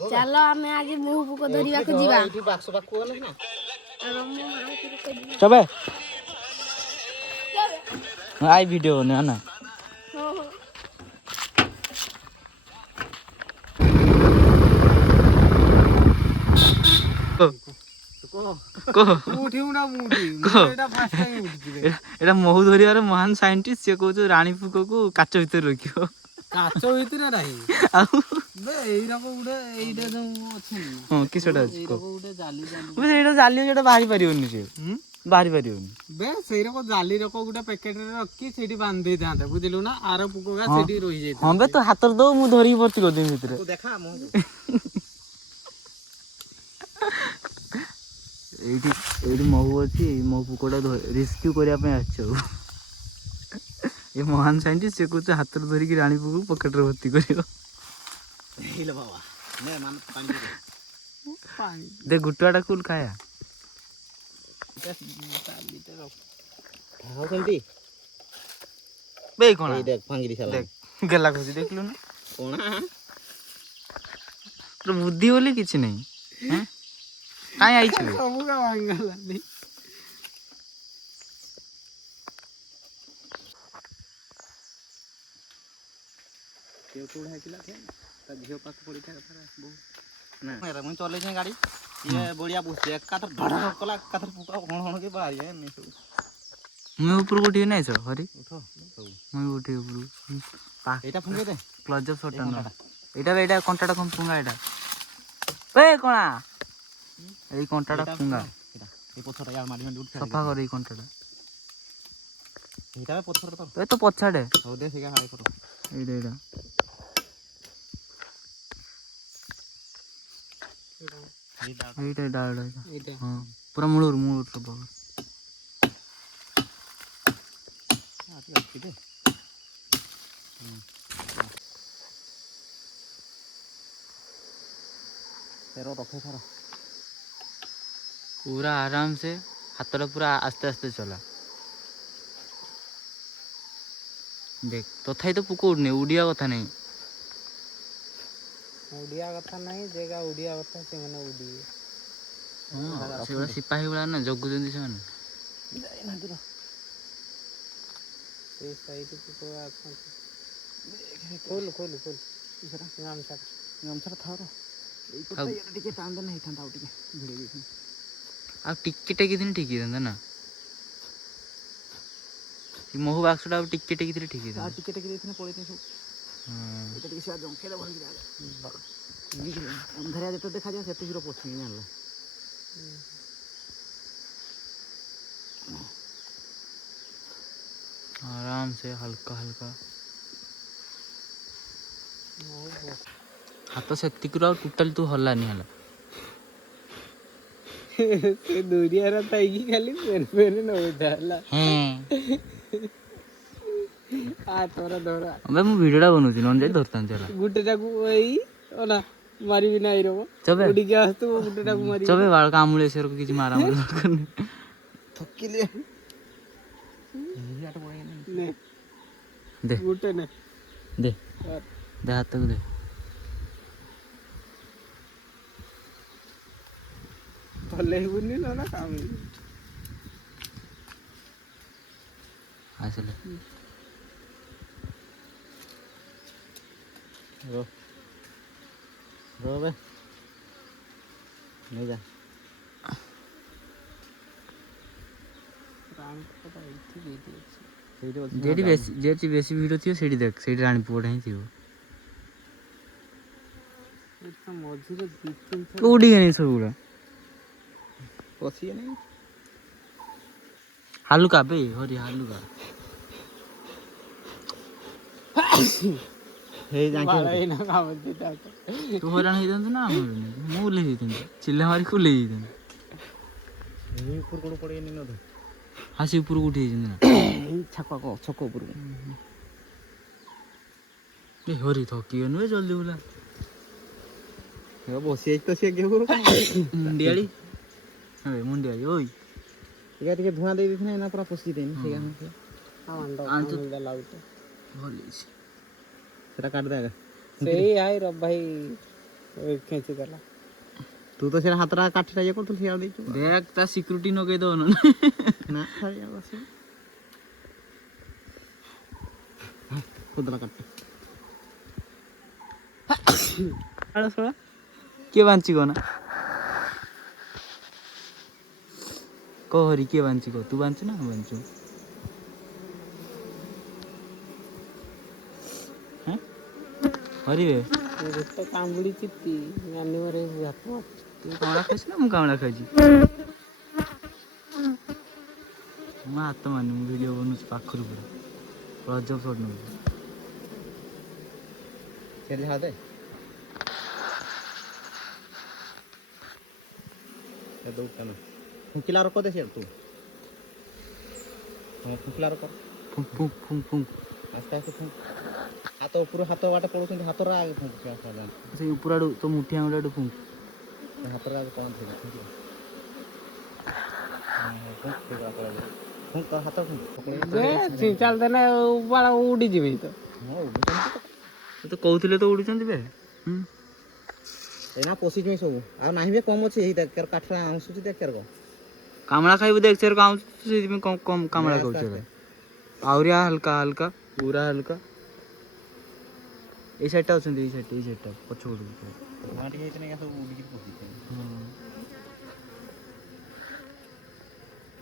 चलो आम आज मुह पुक धरिया को जीवा चबे आई वीडियो ने ना एटा महू धरियार महान साइंटिस्ट से कहू रानी पुक को काच भीतर रखियो काच भीतर नहीं बे एइरा को उडे एइडा जो अछि हां किसटा अछि को उडे जाली जाली बे एटा जाली जेटा बाहरी परियोनी से बाहरी परियोनी बे सेइरा को जाली रको उडे पैकेट रे रखी सेठी बांध दे थांते बुझिलु ना आरो पुकोगा सेठी रहि जाय हां बे तो हातर दो मु धरि भर्ती कर दिन भीतर तो देखा मो एठी महू अछि महू पुकोडा रेस्क्यू करिया पे आछो ये महान साइंटिस्ट से कुछ हाथ धरी की रानी पुकु पॉकेट रे भर्ती करियो हेलो बाबा ने मान पानी दे गुटुआटा कुल खाया हां केंती बे कोना ए देख फांगिरी साला देख गेला खुशी देखलु ना कोना तो बुद्धि बोले किछ नहीं हैं काई आई छले सब का भांगला नहीं केउ टोड़ा किला थे त झियो पाक पड़ी था कथा बहु ना मेरा मन चले छै गाड़ी ये बढ़िया बुझे का तो धड़ कला का तो पुका हण के बाहर है ने सब मैं ऊपर उठी नहीं छ हरी उठो सब मैं उठी ऊपर एटा fungi they close up shot ना एटा कंटाटा कम पुंगा एटा ए कोना এই কন্টাটা পুঙ্গা এটা এই পথরটা यार मारी में उठ सफा कर এই কন্টাটা এটা পথর তো এ তো পছাড়ে हो दे सिगा हाई फोटो এইটা এইটা ডাড় এটা हां पूरा मुळूर सब अच्छी दे तेरो रखे सारा पूरा आराम से हाथटा पूरा आस्ते आस्ते चला देख तथाई तो पुको उड़ने उड़िया कथा नहीं उड़िया कथा नहीं जेगा उड़िया कथा से माने उड़ी हां सेबा सिपाही वाला ना जग्गु जंदी से माने जाई ना दूर ए साइड को आछन खोल इधर नाम छा थारो ए तो टिके टांद नहीं था टिके भिड़े दी आ टिके टेकी दिन ठीक है ना ये मोह बाक्सटा टिके टेकी दिन ठीक है आ टिके टेकी देथने पड़े थे सब हां एटा टिके से जंखेला भर गिरा अंधरिया जेतो देखा जाय सेतो हिरो पोछी ना आराम से हल्का हल्का हाथ सेतिकुरा टोटल तू हल्ला नहीं हला से दूरिया रा ताई खाली पेन न उठाला हैं आ तोरा दोरा अबे मु वीडियोटा बनउछि नन जाई धरतान चला गुटे टाकू एई ओना मारी भी नाही रो चबे उडी के आस्तु गुटे टाकू मारी चबे बाळ कामुळे सर को किछि मारा मारी करने थकिले ने दे गुटे ने दे दे हाथ तक दे भले बुनी ना काम आसले रो बे नहीं जा राम पता इथि देती जेटी बेसी वीडियो थियो सेठी देख सेठी रानी पुडा ही थियो इतना मझिरे दी तीन उडी गनी सबुड़ा पसी नहीं हालुका बे हरी हालुका हे जाके ना काम देता तू हरान ही दंत ना मु ले ही दंत चिल्ला मारी को ले ही दंत हे ऊपर कोड पड़े नहीं न हासी ऊपर उठी ही ना छक्का को छक्को ऊपर ए हरी थकी नु जल्दी बोला हे बसी तो से के करू मुंडियाड़ी अबे मुंडियाड़ी ओई इगा टिके धुआं दे दिथने ना पूरा पसी देनी से हां अंडा आंटो अंडा लाउट भली ସେଟା କାଟି ଦେ ଆଗ ସେଇ ଆଇ ର ଭାଇ ଖେଞ୍ଚି ଦେଲା ତୁ ତ ସେଟା ହାତଟା କାଠିଟା ଇଏ କରୁଥିଲୁ ସିଆଡେ ଦେଇଛୁ देख ता सिक्योरिटी नगै दो न ନା ଖାଲି ବସି ଖୁଦରା କାଟ ଆଳ ଶଳା କିଏ ବାଞ୍ଚି ଗନା କହ ହରି କିଏ ବାଞ୍ଚି କହ ତୁ ବାଞ୍ଚୁ ନା ମୁଁ ବାଞ୍ଚୁ हैं हरी वे ଗୋଟେ କାମୁଡି ଚିତି ନାନି ମରେ ହାତ तू कामड़ा खाइस ना ମୁଁ କାମड़ा ଖାଇଛି ମୁଁ ହାତ ମାନି ମୁଁ ଭିଡ଼ିଓ ବନଉଛି ପାଖରୁ ପୁରା ରଜ ଫଟ ନଉଛି ସେଠି ହାତ ଦେ ଏ ଦଉଟା ନା ଫୁଙ୍କିଲା ରକ ଦେ ସିଆଡେ ତୁ ହଁ ଫୁଙ୍କିଲା ରକ ଫୁଙ୍କ୍ ଫୁଙ୍କ୍ ଫୁଙ୍କ୍ ଫୁଙ୍କ୍ ଆସ୍ତେ ଆସ୍ତେ ଫୁଙ୍କ ହାତ ଉପରୁ ହାତ ବାଟେ ପଳଉଛନ୍ତି ହାତର ଆଗେ ଫୁଙ୍କ ସେ ଉପର ଆଡ଼ୁ ତ ମୁଠି ଆঙୁଳି ଆଡ଼ୁ ଫୁଙ୍କ୍ ହାତର ଆଗେ ପଳାନ୍ତି ଫୁଙ୍କିଲା ଫୁଙ୍କ ତୋ ହାତ ଫୁଙ୍କ ଚାଲ ଦେନେ ବାଳ ଉଡି ଯିବି ତ ହଁ ଉଡୁଛନ୍ତି ତ କହୁଥିଲେ ତ ଉଡ଼ୁଛନ୍ତି ବେ ଏଇନା ପଶିଯିବେ ସବୁ ଆଉ ନାହିଁ ବେ କମ ଅଛି ଏଇ ଦେଖ କାଠଟା ଆଣୁସୁଛି ଦେଖ କେରକ କାମଳା ଖାଇବୁ ଦେਖ ସେର କାମ ସେଇଥିପାଇଁ କମ କମ କାମଳା ଆସ୍ତେ କହୁଛି ଆସ୍ତେ ଆହୁରି ହାଲକା ହାଲକା ପୁରା ହାଲକା ଏଇ ସାଇଡ଼ଟା ଅଛନ୍ତି ଏଇ ସାଇଡ଼ଟା ପଛ ପଟକୁ ଧୂଆଁ ଟିକେ ହେଇଥିଲେ ସବୁ ଉଡ଼ିକି ପଶିଯିବେ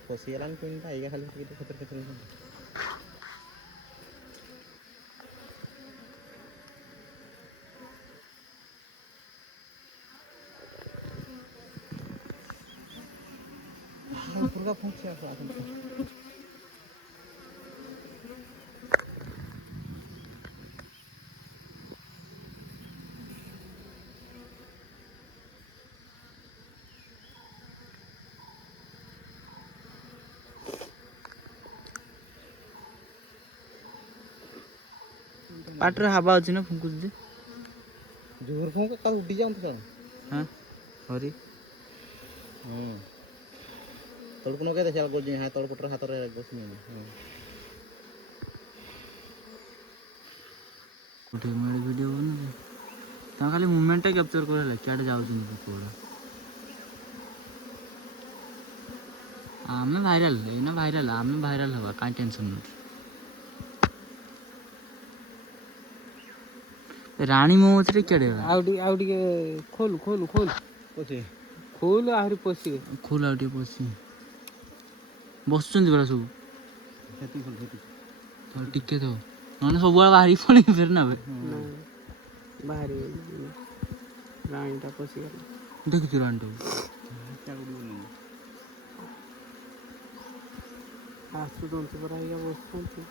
ପଶିଗଲାଣି ପିନ୍ଟା ଏଇକା ଖାଲି ଟିକେ ଟିକେ ଖେତର ଖେତର ହଉଛନ୍ତି दुर्गा फंक्शन ପାଟିରେ ହାବା ଅଛି ନା ଫୁଙ୍କୁଛି जोर फंक का उड़ी जाऊं तो हाँ हरी तड़को नगे दे चल गोजी हां तड़पटर हाथ रे गोस नहीं उठे मेरे वीडियो बन ता खाली मोमेंट कैप्चर करला क्याडे जाउछिन कोडा आमे भाइराल हवा काई टेंशन नहीं रानी मोमोज रे क्याडे आउडी के खोल खोल खोल पछे खोल आहुरी पसी खोल आउटी पसी बसुचंदी बरा सब खेती खोल खेती तो टिके तो नने सब बड़ा बाहरी पड़ी फिर ना बे बाहरी रानीटा पसी गला देख तू रानी तो क्या उड़ी नहीं आसु दंत पर आइया बसुचंती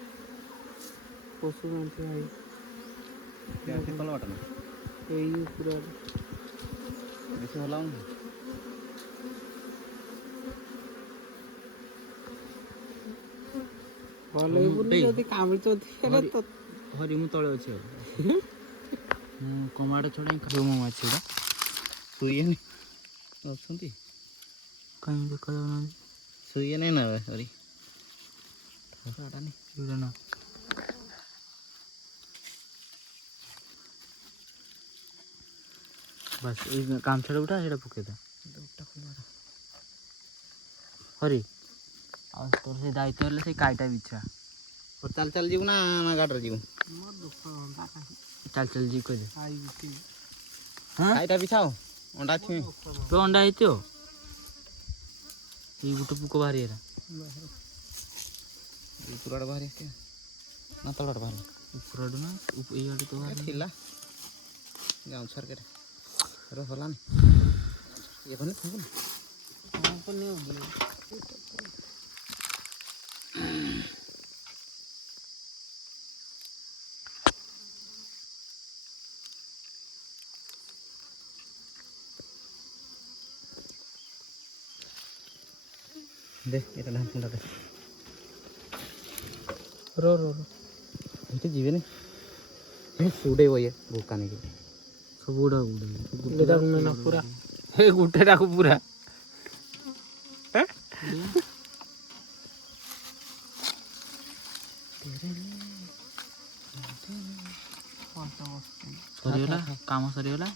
पशुचंती आई क्या के कल वाटना एई पूरा बेसी होला भले बुली जदी कामड़ी चोती हेले तो हरी मु तळे अछि कमाडे छोड़े खायो मो माछीडा सुइए नहीं अछंती काई देखा जाना सुइए नहीं ना हरी थासाटा नहीं जुड़ा ना बस ए काम छड़ उठा सेटा फुके दे दुटा खुलवा हरी आ तोर से दायित्व हेले से काईटा बिछा और चल चल जीव ना ना गाडर जीव मोर दुख होंदा का चल जी को दे आई बिती हां काईटा बिछाओ अंडा थी तो अंडा आइतो ई गुटे पुको बाहरी एरा पुराड़ बाहर आते ना तलड़ बाहर पुराड़ ना ए आडे तो बाहरी थिला गाँव सर के रो होला नहीं ये बने फंगुन हां को नहीं होगी दे এটা ধান ফুঁটা দে रो रो এটা জিবে নি সুডে বইয়ে ভুকানি কি सब उड़ा उड़ा लेटा ना पूरा हे गुटेटा को पूरा ସରିଗଲା କାମ ସରିଗଲା